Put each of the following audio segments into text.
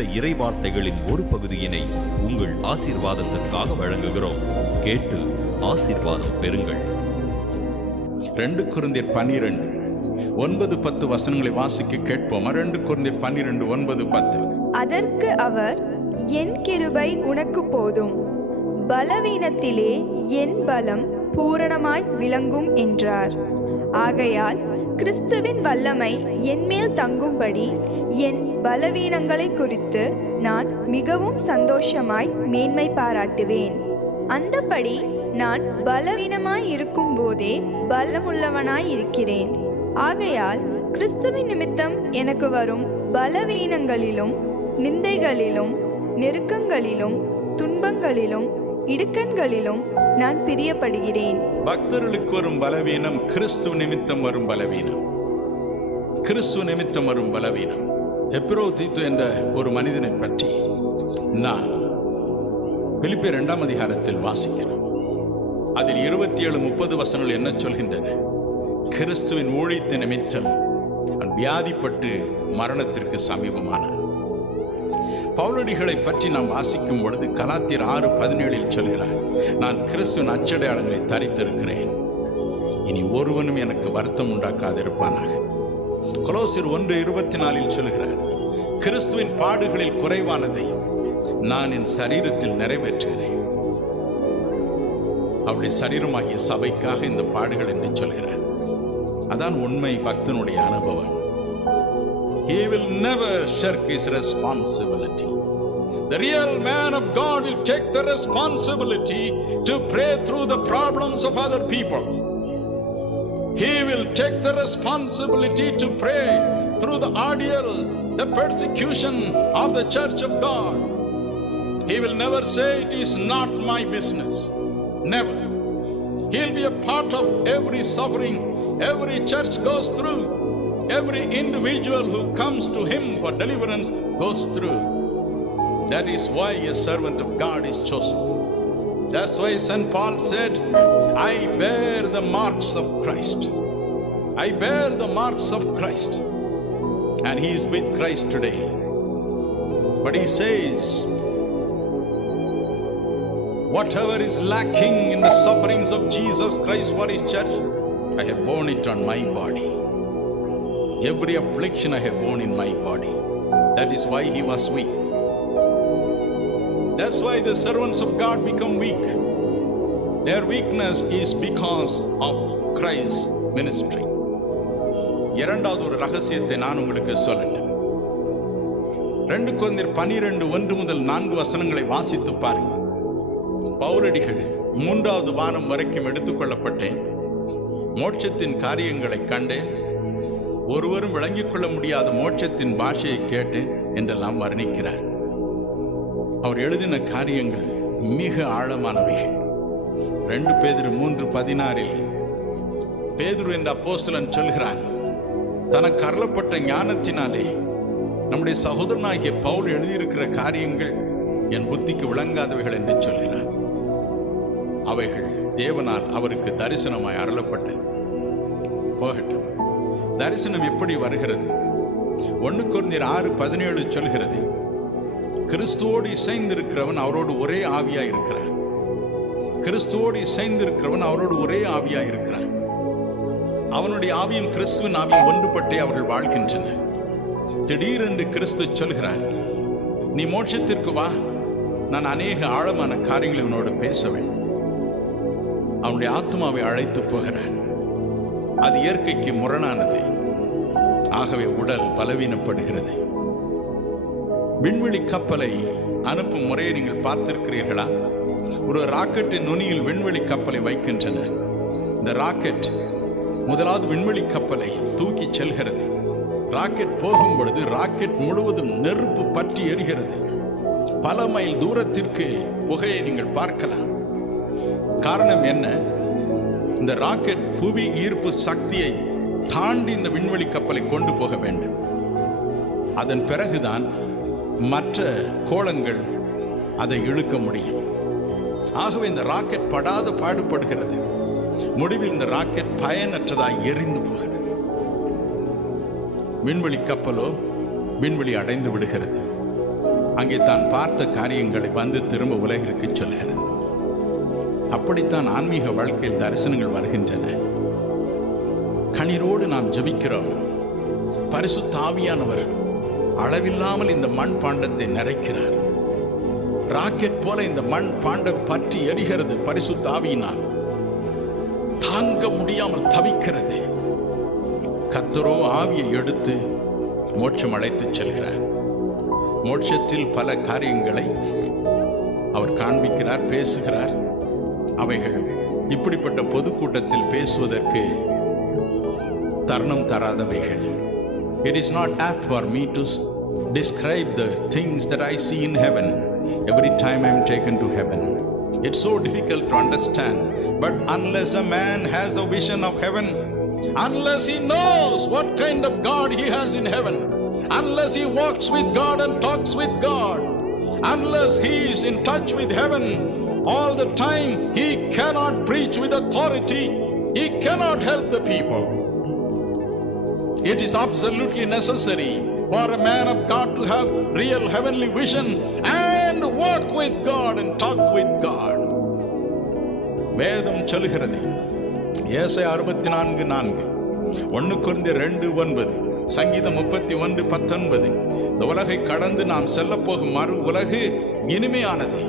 இந்த இறை வார்த்தைகளின் ஒரு பகுதியினை உங்கள் ஆசீர்வாதத்திற்காக வழங்குகிறோம். கேட்டு ஆசீர்வாதம் பெறுங்கள். 2 கொரிந்தியர் 12 9-10 வசனங்களை வாசிக்க கேட்போமா? 2 கொரிந்தியர் 12 9-10. அதற்கு அவர், என் கிருபை உனக்கு போதும், பலவீனத்திலே என் பலம் பூரணமாய் விளங்கும் என்றார். ஆகையால் கிறிஸ்துவின் வல்லமை என்மேல் தங்கும்படி என் பலவீனங்களை குறித்து நான் மிகவும் சந்தோஷமாய் மேன்மை பாராட்டுவேன். அந்தபடி நான் பலவீனமாய் இருக்கும் போதே பலமுள்ளவனாய் இருக்கிறேன். ஆகையால் கிறிஸ்துவின் நிமித்தம் எனக்கு வரும் பலவீனங்களிலும் நிந்தைகளிலும் நெருக்கங்களிலும் துன்பங்களிலும் இடுக்கண்களிலும் நான் பிரியப்படுகிறேன். பக்தர்களுக்கு வரும் பலவீனம் கிறிஸ்துவ நிமித்தம் வரும் பலவீனம். கிறிஸ்துவ நிமித்தம் வரும் பலவீனம். எப்ரோதித்து என்ற ஒரு மனிதனை பற்றி நான் பிலிப்பியர் 2ஆம் அதிகாரத்தில் வாசிக்கிறேன். அதில் 27-30 வசனங்கள் என்ன சொல்கின்றன? கிறிஸ்துவின் ஊழியத்தின் நிமித்தம் வியாதிப்பட்டு மரணத்திற்கு சமீபமானார். பவுலடிகளை பற்றி நாம் வாசிக்கும் பொழுது கலாத்தியர் 6:17 சொல்கிறார், நான் கிறிஸ்துவின் அச்சடையாளங்களை தரித்திருக்கிறேன், இனி ஒருவனும் எனக்கு வருத்தம் உண்டாக்காதிருப்பானாக. கொலோசியர் 1:24 சொல்கிறார், கிறிஸ்துவின் பாடுகளில் குறைவானதை நான் என் சரீரத்தில் நிறைவேற்றுகிறேன். அவருடைய சரீரமாகிய சபைக்காக இந்த பாடுகள் என்று சொல்கிறார். அதான் உண்மை பக்தனுடைய அனுபவம். He will never shirk his responsibility. The real man of God will take the responsibility to pray through the problems of other people. He will take the responsibility to pray through the ordeals, the persecution of the church of God. He will never say it is not my business. Never. He'll be a part of every suffering every church goes through. Every individual who comes to him for deliverance goes through. That is why a servant of God is chosen. That's why St. Paul said, I bear the marks of Christ. I bear the marks of Christ. And he is with Christ today. But he says, whatever is lacking in the sufferings of Jesus Christ for his church, I have borne it on my body. Every affliction I have borne in my body. That is why he was weak. That's why the servants of God become weak. Their weakness is because of Christ's ministry. இரண்டாவது ஒரு ரகசியத்தை நான் உங்களுக்கு சொல்லட்டேன். 2 கொரிந்தியர் 12 1-4 வசனங்களை வாசித்து பாருங்கள். பவுலடிகள் 3வது வானம் வரைக்கும் எடுத்துக்கொள்ளப்பட்டேன், மோட்சத்தின் காரியங்களை கண்டேன், ஒருவரும் விளங்கிக் கொள்ள முடியாத மோட்சத்தின் பாஷையை கேட்டேன் என்றெல்லாம் வர்ணிக்கிறார். அவர் எழுதின காரியங்கள் மிக ஆழமானவைகள். 2 பேதுரு 3:16 பேதுரு என்ற அப்போஸ்தலன் சொல்கிறார், தனக்கு அருளப்பட்ட ஞானத்தினாலே நம்முடைய சகோதரனாகிய பவுல் எழுதியிருக்கிற காரியங்கள் என் புத்திக்கு விளங்காதவைகள் என்று சொல்கிறார். அவைகள் தேவனால் அவருக்கு தரிசனமாய் அருளப்பட்டது. போகட்டும், தரிசனம் எப்படி வருகிறது? 1 கொரிந்தியர் 6:17 சொல்கிறது, கிறிஸ்துவோடு இசைந்திருக்கிறவன் அவரோடு ஒரே ஆவியா இருக்கிறான். கிறிஸ்துவோடு இசைந்திருக்கிறவன் அவரோடு ஒரே ஆவியா இருக்கிறான். அவனுடைய ஆவியும் கிறிஸ்துவின் ஆவியும் ஒன்றுபட்டே அவர்கள் வாழ்கின்றனர். திடீரென்று கிறிஸ்து சொல்கிறார், நீ மோட்சத்திற்கு வா, நான் அநேக ஆழமான காரியங்களை உன்னோடு பேச வேண்டும். அவனுடைய ஆத்மாவை அழைத்து போகிறான். அது இயற்கைக்கு முரணானது. ஆகவே உடல் பலவீனப்படுகிறது. விண்வெளி கப்பலை அனுப்பும் முறையை நீங்கள் பார்த்திருக்கிறீர்களா? ஒரு ராக்கெட்டின் நுனியில் விண்வெளி கப்பலை வைக்கின்றனர். இந்த ராக்கெட் முதலாவது விண்வெளி கப்பலை தூக்கி செல்கிறது. ராக்கெட் போகும் பொழுது ராக்கெட் முழுவதும் நெருப்பு பற்றி எரிகிறது. பல மைல் தூரத்திற்கு புகையை நீங்கள் பார்க்கலாம். காரணம் என்ன? இந்த ராக்கெட் புவி ஈர்ப்பு சக்தியை தாண்டி இந்த விண்வெளி கப்பலை கொண்டு போக வேண்டும். அதன் பிறகுதான் மற்ற கோளங்கள் அதை இழுக்க முடியும். ஆகவே இந்த ராக்கெட் படாத பாடுபடுகிறது. முடிவில் இந்த ராக்கெட் பயனற்றதாய் எரிந்து போகிறது. விண்வெளி கப்பலோ விண்வெளி அடைந்து விடுகிறது. அங்கே தான் பார்த்த காரியங்களை வந்து திரும்ப உலகிற்கு சொல்கிறது. அப்படித்தான் ஆன்மீக வாழ்க்கையில் தரிசனங்கள் வருகின்றன. கண்ணீரோடு நாம் ஜெபிக்கிறோம். பரிசுத்த ஆவியானவர் அளவில்லாமல் இந்த மண் பாண்டத்தை நிறைக்கிறார். ராக்கெட் போல இந்த மண் பாண்டம் பற்றி எரிகிறது. பரிசுத்த ஆவியினால் தாங்க முடியாமல் தவிக்கிறது. கர்த்தரோ ஆவியை எடுத்து மோட்சம் அழைத்து செல்கிறார். மோட்சத்தில் பல காரியங்களை அவர் காண்பிக்கிறார், பேசுகிறார். அவைகள் இப்படிப்பட்ட பொதுக்கூட்டத்தில் பேசுவதற்கு தருணம் தராதவைகள். It is not apt for me to describe the things that I see in heaven every time I am taken to heaven. It's so difficult to understand. But unless a man has a vision of heaven, unless he knows what kind of God he has in heaven, unless he walks with God and talks with God, unless he is in touch with heaven all the time, he cannot preach with authority. He cannot help the people. It is absolutely necessary for a man of God to have real heavenly vision and walk with God and talk with God. வேதம் சொல்கிறது, ஏசாயா 64:4, 1 கொரிந்தியர் 2:9, சங்கீதம் 31:19, இந்த உலகை கடந்து நாம் செல்ல போகும் மறு உலகு இனிமையானது.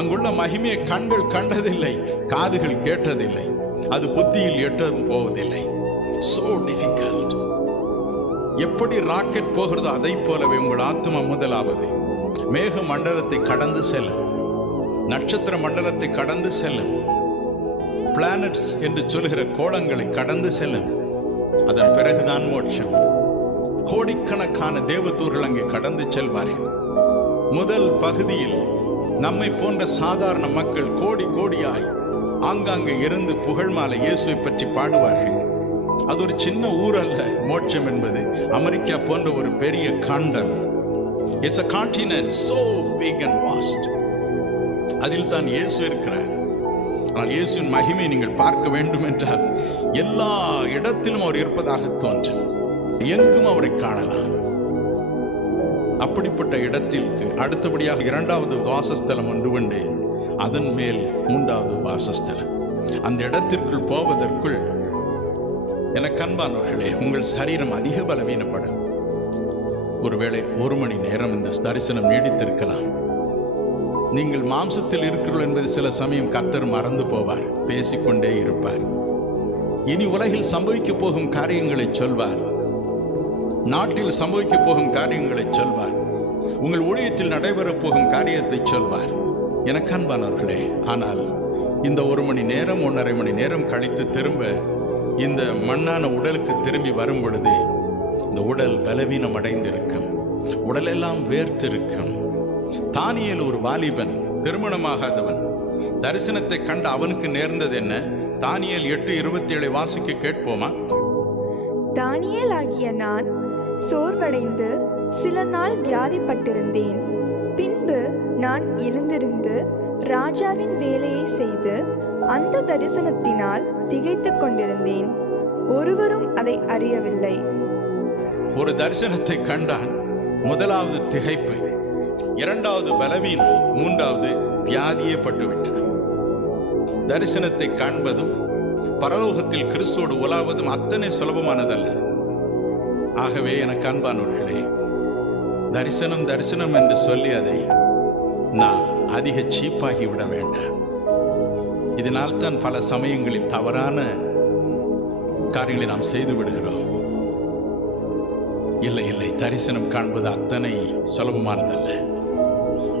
அங்குள்ள மகிமையை கண்கள் கண்டதில்லை, காதுகள் கேட்டதில்லை, அது புத்தியில் எட்டவும் போவதில்லை. So difficult. எப்படி ராக்கெட் போகிறதோ அதை போலவே உங்கள் ஆத்மா முதலாவது மேக மண்டலத்தை கடந்து செல்லும், நட்சத்திர மண்டலத்தை கடந்து செல்லும், பிளானட்ஸ் என்று சொல்கிற கோளங்களை கடந்து செல்லும். அதன் பிறகுதான் மோட்சம். கோடிக்கணக்கான தேவதூர்கள் அங்கே கடந்து செல்வார்கள். முதல் பகுதியில் நம்மை போன்ற சாதாரண மக்கள் கோடி கோடியாய் ஆங்காங்கே இருந்து புகழ் மாலை இயேசுவை பற்றி பாடுவார்கள். அது ஒரு சின்ன ஊர் அல்ல. மோட்சம் என்பது அமெரிக்கா போன்ற ஒரு பெரிய காண்டம். It's a continent so big and vast. அதில் தான் இயேசு இருக்கிறார். ஆனால் இயேசுவின் மகிமை நீங்கள் பார்க்க வேண்டும் என்றால் எல்லா இடத்திலும் அவர் இருப்பதாக தோன்றும். எங்கும் அவரை காணலாம். அப்படிப்பட்ட இடத்திற்கு அடுத்தபடியாக 2வது வாசஸ்தலம் ஒன்று உண்டு. அதன் மேல் 3வது வாசஸ்தலம். அந்த இடத்திற்குள் போவதற்குள் எனக்கு அன்பானவர்களே, உங்கள் சரீரம் அதிக பலவீனப்படும். ஒருவேளை 1 மணி நேரம் இந்த தரிசனம் நீடித்திருக்கலாம். நீங்கள் மாம்சத்தில் இருக்கிறீர்கள் என்பது சில சமயம் கர்த்தர் மறந்து போவார், பேசிக்கொண்டே இருப்பார். இனி உலகில் சம்பவிக்க போகும் காரியங்களை சொல்வார், நாட்டில் சம்பவிக்க போகும் காரியங்களை சொல்வார், உங்கள் ஊழியத்தில் நடைபெறப் போகும் காரியத்தை சொல்வார். எனக்கு அன்பானவர்களே, ஆனால் இந்த 1 மணி நேரம் 1.5 மணி நேரம் கழித்து திரும்ப இந்த மண்ணான உடலுக்கு திரும்பி வரும் பொழுது இந்த உடல் பலவீனம் அடைந்திருக்கும், உடலெல்லாம் வேர்த்திருக்கும். தானியேல் ஒரு வாலிபன், திருமணமாகாதவன். தரிசனத்தை கண்ட அவனுக்கு நேர்ந்தது என்ன? தானியேல் 8:27 வாசிக்க கேட்போமா? தானியேல் ஆகிய நான் சோர்வடைந்து சில நாள் வியாதிப்பட்டிருந்தேன். பின்பு நான் எழுந்திருந்து ராஜாவின் வேலையை செய்து அந்த தரிசனத்தினால் திகைத்துக் கொண்டிருந்தேன். ஒருவரும் அதை அறியவில்லை. ஒரு தரிசனத்தை கண்டான். முதலாவது திகைப்பு, 2வது பலவீனம், 3வது வியாதியே பட்டுவிட்டது. தரிசனத்தை காண்பதும் பரலோகத்தில் கிறிஸ்துவோடு உலாவதும் அத்தனை சுலபமானதல்ல. ஆகவே எனக்கு அன்பானவர்களே, தரிசனம் தரிசனம் என்று சொல்லி அதை நான் அதிக சீப்பாகி விட வேண்டாம். இதனால் தான் பல சமயங்களில் தவறான காரியங்களை நாம் செய்து விடுகிறோம். இல்லை இல்லை, தரிசனம் காண்பது அத்தனை சுலபமானதல்ல.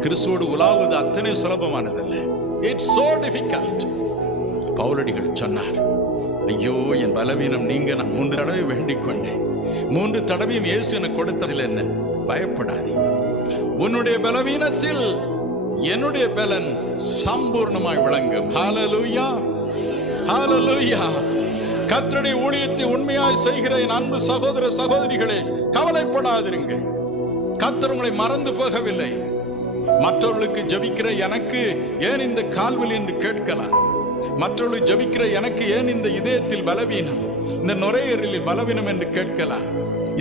கிறிஸ்துவோடு உலாவது அத்தனை சுலபமானதல்ல. It's so difficult. பவுலடிகள் சொன்னார், ஐயோ என் பலவீனம் நீங்க நான் 3 தடவை வேண்டிக் கொண்டேன். 3 தடவையும் இயேசு எனக்கு கொடுத்ததில் என்ன? பயப்படாதே, உன்னுடைய பலவீனத்தில் என்னுடைய பலன் சம்பூர்ணமாய் விளங்கும். ஹல்லேலூயா, ஹல்லேலூயா. கர்த்தருடைய ஊழியத்தை உண்மையாய் செய்கிற என் அன்பு சகோதர சகோதரிகளே, கவலைப்படாதிருங்கள். கர்த்தர் உங்களை மறந்து போகவில்லை. மற்றவர்களுக்கு ஜெபிக்கிற எனக்கு ஏன் இந்த கால்வலி என்று கேட்கலாம். மற்றவர்களுக்கு ஜெபிக்கிற எனக்கு ஏன் இந்த இதயத்தில் பலவீனம், இந்த நுரையீரலில் பலவீனம் என்று கேட்கலாம்.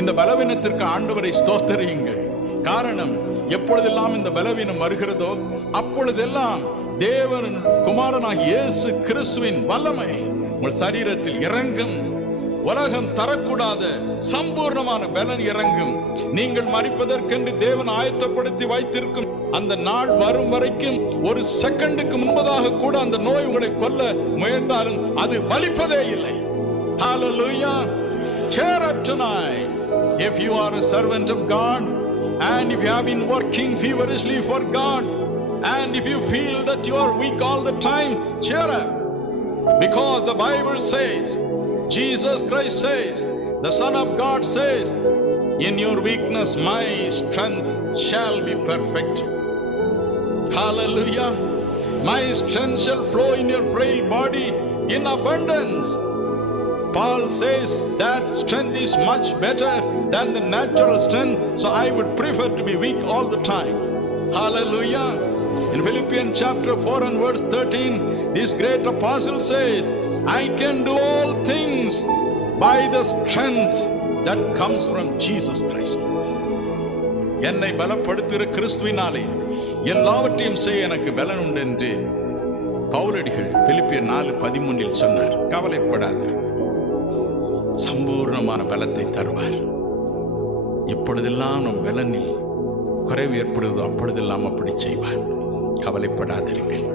இந்த பலவீனத்திற்கு ஆண்டவரை ஸ்தோத்திரியுங்கள். காரணம், எப்பொழுதெல்லாம் இந்த பலவீனம் வருகிறதோ அப்பொழுதெல்லாம் தேவன் குமாரனாகிய இயேசு கிறிஸ்துவின் வல்லமை உங்கள் சரீரத்தில் இறங்கும். உலகம் தரக்கூடாத சம்பூர்ணமான பலன் இறங்கும். நீங்கள் மரிப்பதற்கென்று தேவன் ஆயத்தப்படுத்தி வைத்திருக்கும் அந்த நாள் வரும் வரைக்கும் ஒரு செகண்டுக்கு முன்பதாக கூட அந்த நோய் உங்களை கொல்ல முயன்றாலும் அது பலிப்பதே இல்லை. Hallelujah. Cheer up tonight. If you are a servant of God and if you have been working feverishly for God and if you feel that you are weak all the time, cheer up. Because the Bible says, Jesus Christ says, the Son of God says, in your weakness my strength shall be perfect. Hallelujah. My strength shall flow in your frail body in abundance. Paul says that strength is much better than the natural strength, so I would prefer to be weak all the time. Hallelujah. In Philippians chapter 4 and verse 13, this great apostle says, I can do all things by the strength that comes from Jesus Christ. என்னை பலப்படுத்துகிற கிறிஸ்துவினாலே எல்லாவற்றையும் செய்ய எனக்கு பலன் உண்டு என்று பவுலடிகள் பிலிப்பியர் 4:13 சொன்னார். கவலைப்படாது, சம்பூர்ணமான பலத்தை தருவார். எப்பொழுதெல்லாம் நம் பலனில் குறைவு ஏற்படுவதோ அப்பொழுதெல்லாம் அப்படி செய்வார். கவலைப்படாதீர்கள்.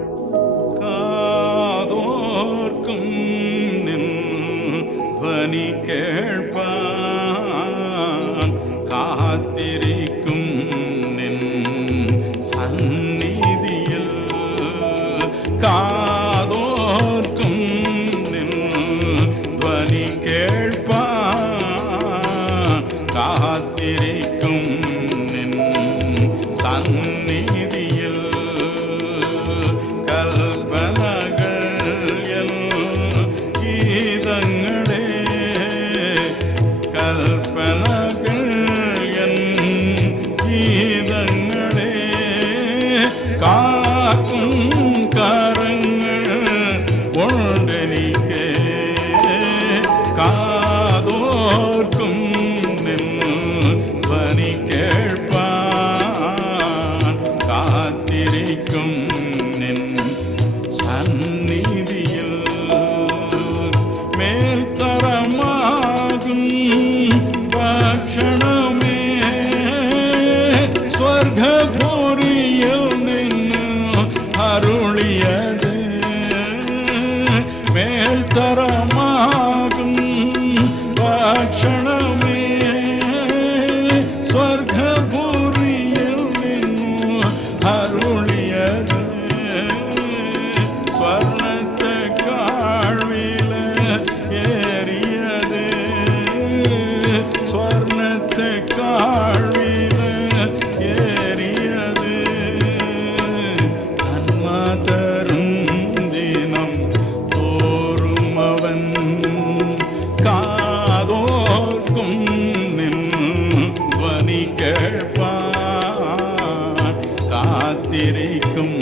காதோர்க்கும் நின் கேட்பான், காத்திரிக்கும் நின் சந்நிதியில். காதோர்க்கும் நின் துவனி கேட்பான், காத்திரிக்கும் நின் சந்நிதியில். மேல்தரமாகும் பக்ஷணமே ஸ்வர்கபுரியில் அருளியது. ஸ்வர்ணத்தை காழ்வில ஏறியது, ஸ்வர்ணத்தை காழ்வில ஏறியது. அன்மாதரும் காதோர்க்கும் நின் துவனி கேட்பான், காத்திரிக்கும்